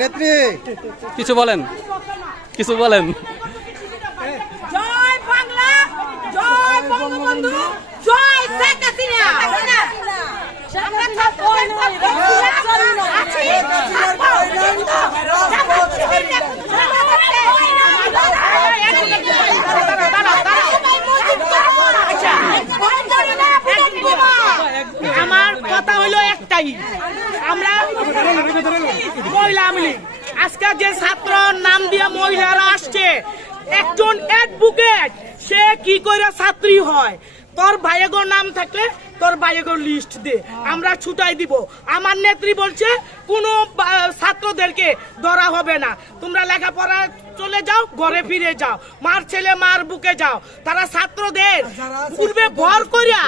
নেত্রী কিছু বলেন, কিছু বলেন। জয় বাংলা, জয় বঙ্গবন্ধু, জয় শেখ হাসিনা। আমরা ছাত্রদের পক্ষে আছি। আমার কথা হইলো একটাই, আমরা মহিলা মিলি আজকে যে ছাত্র নাম দিয়ে মহিলারা আসছে, একজন অ্যাডভোকেট সে কি করে ছাত্রী হয়? তোর ভাইয়েগোর নাম থাকলে তোর ভাইয়েগোর লিস্ট দে, আমরা ছুটাই দিব। আমার নেত্রী বলছে কোনো ছাত্রদেরকে ধরা হবে না, তোমরা লেখাপড়া চলে যাও, ঘরে ফিরে যাও, মার ছেলে মার বুকে যাও। তারা ছাত্রদের পূর্বে ভর করিয়া